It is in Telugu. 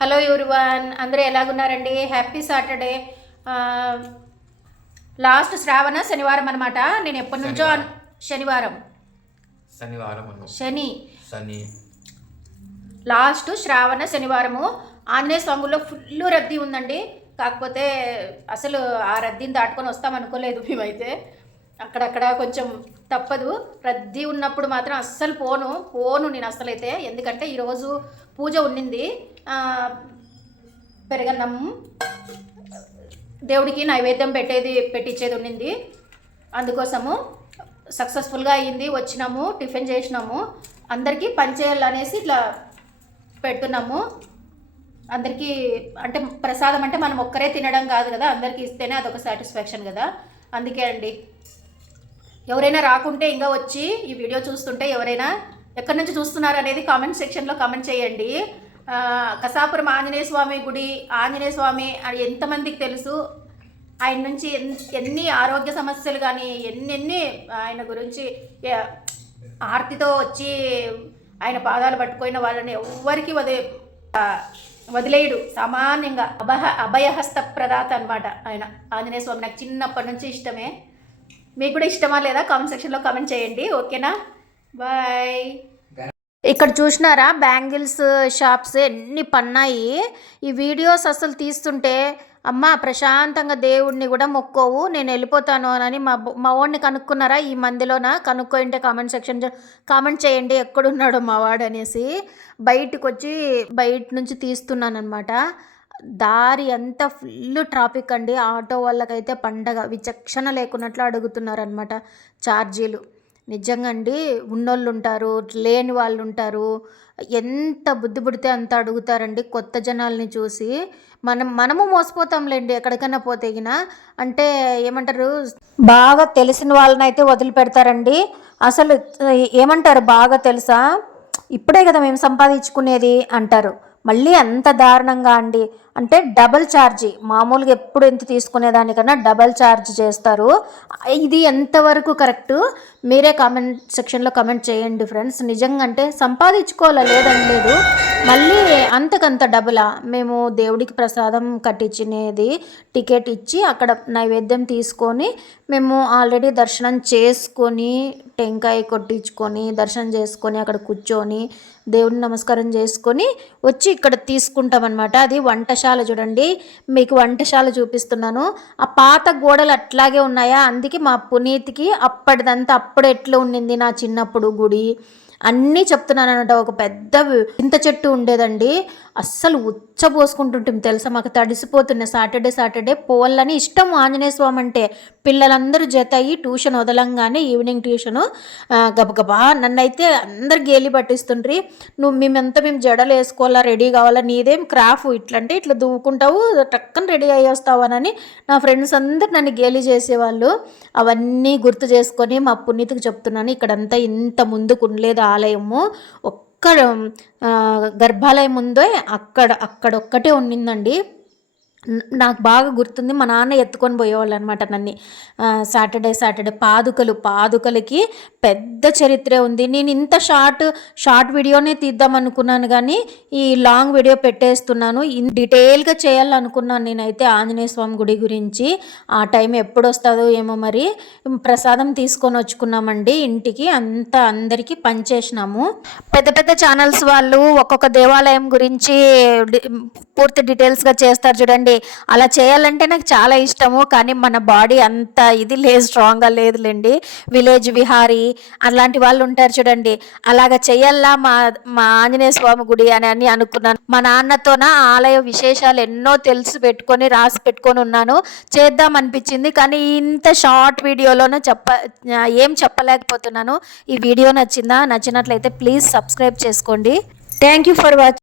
హలో ఎవ్రీవన్, అందరూ ఎలాగున్నారండి? Happy Saturday. లాస్ట్ శ్రావణ శనివారం అనమాట. నేను ఎప్పటి నుంచో శనివారం శని లాస్ట్ శ్రావణ శనివారము ఆంజనేయ స్వాముల్లో ఫుల్ రద్దీ ఉందండి. కాకపోతే అసలు ఆ రద్దీని దాటుకొని వస్తామనుకోలేదు మేమైతే. అక్కడక్కడ కొంచెం తప్పదు. రద్దీ ఉన్నప్పుడు మాత్రం అస్సలు పోను నేను అస్సలైతే. ఎందుకంటే ఈరోజు పూజ ఉండింది. పెరగన్నం దేవుడికి నైవేద్యం పెట్టించేది ఉండింది. అందుకోసము సక్సెస్ఫుల్గా అయ్యింది. వచ్చినాము, టిఫిన్ చేసినాము, అందరికీ పనిచేయాలనేసి ఇట్లా పెడుతున్నాము. అందరికీ అంటే ప్రసాదం అంటే మనం ఒక్కరే తినడం కాదు కదా, అందరికీ ఇస్తేనే అదొక సాటిస్ఫాక్షన్ కదా. అందుకే అండి. ఎవరైనా రాకుంటే ఇంకా వచ్చి ఈ వీడియో చూస్తుంటే ఎవరైనా ఎక్కడి నుంచి చూస్తున్నారు అనేది కామెంట్ సెక్షన్లో కామెంట్ చేయండి. కసాపురం ఆంజనేయ స్వామి గుడి, ఆంజనేయ స్వామి ఎంతమందికి తెలుసు? ఆయన నుంచి ఎన్ని ఆరోగ్య సమస్యలు కానీ ఎన్ని ఆయన గురించి ఆర్తితో వచ్చి ఆయన పాదాలు పట్టుకున్న వాళ్ళని ఎవ్వరికి వదిలేయడు. సామాన్యంగా అభయహస్త ప్రదాత అనమాట ఆయన ఆంజనేయ స్వామి. నాకు చిన్నప్పటి నుంచి ఇష్టమే. మీకు కూడా ఇష్టమా లేదా కామెంట్ సెక్షన్లో కామెంట్ చేయండి. ఓకేనా? బాయ్. ఇక్కడ చూసినారా బ్యాంగిల్స్ షాప్స్ ఎన్ని పన్నాయి. ఈ వీడియోస్ అసలు తీస్తుంటే అమ్మ ప్రశాంతంగా దేవుడిని కూడా మొక్కోవు, నేను వెళ్ళిపోతాను అని మా వాడిని కనుక్కున్నారా? ఈ మందిలోన కనుక్కోయింటే కామెంట్ సెక్షన్ కామెంట్ చేయండి ఎక్కడున్నాడో మా వాడు అనేసి. బయట నుంచి తీస్తున్నాను అనమాట. దారి అంతా ఫుల్ ట్రాఫిక్ అండి. ఆటో వాళ్ళకైతే పండగ, విచక్షణ లేకున్నట్లు అడుగుతున్నారనమాట ఛార్జీలు. నిజంగా అండి, ఉన్నోళ్ళు ఉంటారు, లేని వాళ్ళు ఉంటారు. ఎంత బుద్ధి పుడితే అంత అడుగుతారండి కొత్త జనాల్ని చూసి. మనము మోసపోతాంలేండి ఎక్కడికైనా పోతేగిన. అంటే ఏమంటారు, బాగా తెలిసిన వాళ్ళని అయితే వదిలిపెడతారండి. అసలు ఏమంటారు, బాగా తెలుసా ఇప్పుడే కదా మేము సంపాదించుకునేది అంటారు. మళ్ళీ అంత దారుణంగా అండి. అంటే డబల్ ఛార్జీ, మామూలుగా ఎప్పుడు ఎంత తీసుకునేదానికన్నా డబల్ ఛార్జ్ చేస్తారు. ఇది ఎంతవరకు కరెక్టు? మీరే కామెంట్ సెక్షన్లో కామెంట్ చేయండి ఫ్రెండ్స్. నిజంగా అంటే సంపాదించుకోవాలా లేదని లేదు, మళ్ళీ అంతకంత డబులా? మేము దేవుడికి ప్రసాదం కట్టించినది టికెట్ ఇచ్చి అక్కడ నైవేద్యం తీసుకొని మేము ఆల్రెడీ దర్శనం చేసుకొని టెంకాయ కొట్టించుకొని దర్శనం చేసుకొని అక్కడ కూర్చొని దేవుడిని నమస్కారం చేసుకొని వచ్చి ఇక్కడ తీసుకుంటామన్నమాట. అది వంటశాల. చూడండి, మీకు వంటశాల చూపిస్తున్నాను. ఆ పాత గోడలు అట్లాగే ఉన్నాయా? అందుకే మా పునీతికి అప్పటిదంతా అప్పుడు ఎట్లా ఉండింది నా చిన్నప్పుడు గుడి అన్నీ చెప్తున్నాను అనమాట. ఒక పెద్ద ఇంత చెట్టు ఉండేదండి, అస్సలు ఉచ్చబోసుకుంటుంటాం తెలుసా. మాకు తడిసిపోతున్నాయి. సాటర్డే పోవాలని ఇష్టం ఆంజనేయ స్వామి అంటే. పిల్లలందరూ జత అయ్యి ట్యూషన్ వదలంగానే ఈవినింగ్ ట్యూషను గబగబా నన్నైతే అందరు గేలి పట్టిస్తుండ్రి. మేము జడలు వేసుకోవాలా, రెడీ కావాలా, నీదేం క్రాఫ్ ఇట్లంటే ఇట్లా దువ్వుకుంటావు టక్కన రెడీ అయ్యి వస్తావనని నా ఫ్రెండ్స్ అందరు నన్ను గేలి చేసేవాళ్ళు. అవన్నీ గుర్తు చేసుకొని మా పునీతికి చెప్తున్నాను. ఇక్కడంతా ఇంత ముందుకు ఉండలేదు ఆలయము. ఒక్కడ గర్భాలయం ఉందో అక్కడొక్కటే ఉండిందండి. నాకు బాగా గుర్తుంది, మా నాన్న ఎత్తుకొని పోయేవాళ్ళు అనమాట నన్ను. సాటర్డే పాదుకలకి పెద్ద చరిత్రే ఉంది. నేను ఇంత షార్ట్ వీడియోనే తీద్దాం అనుకున్నాను, కానీ ఈ లాంగ్ వీడియో పెట్టేస్తున్నాను. డీటెయిల్గా చేయాలనుకున్నాను నేనైతే ఆంజనేయ స్వామి గుడి గురించి. ఆ టైం ఎప్పుడు వస్తుందో ఏమో. మరి ప్రసాదం తీసుకొని వచ్చుకున్నామండి ఇంటికి. అంతా అందరికీ పనిచేసినాము. పెద్ద ఛానల్స్ వాళ్ళు ఒక్కొక్క దేవాలయం గురించి పూర్తి డీటెయిల్స్గా చేస్తారు చూడండి. అలా చేయాలంటే నాకు చాలా ఇష్టము, కానీ మన బాడీ అంత ఇది లేదు, స్ట్రాంగ్గా లేదులేండి. విలేజ్ విహారీ అలాంటి వాళ్ళు ఉంటారు చూడండి, అలాగ చేయాలా మా ఆంజనేయ స్వామి గుడి అని అనుకున్నాను. మా నాన్నతోన ఆలయ విశేషాలు ఎన్నో రాసి పెట్టుకొని ఉన్నాను. చేద్దాం అనిపించింది, కానీ ఇంత షార్ట్ వీడియోలోనే ఏం చెప్పలేకపోతున్నాను. ఈ వీడియో నచ్చినట్లయితే ప్లీజ్ సబ్స్క్రైబ్ చేసుకోండి. Thank you for watching.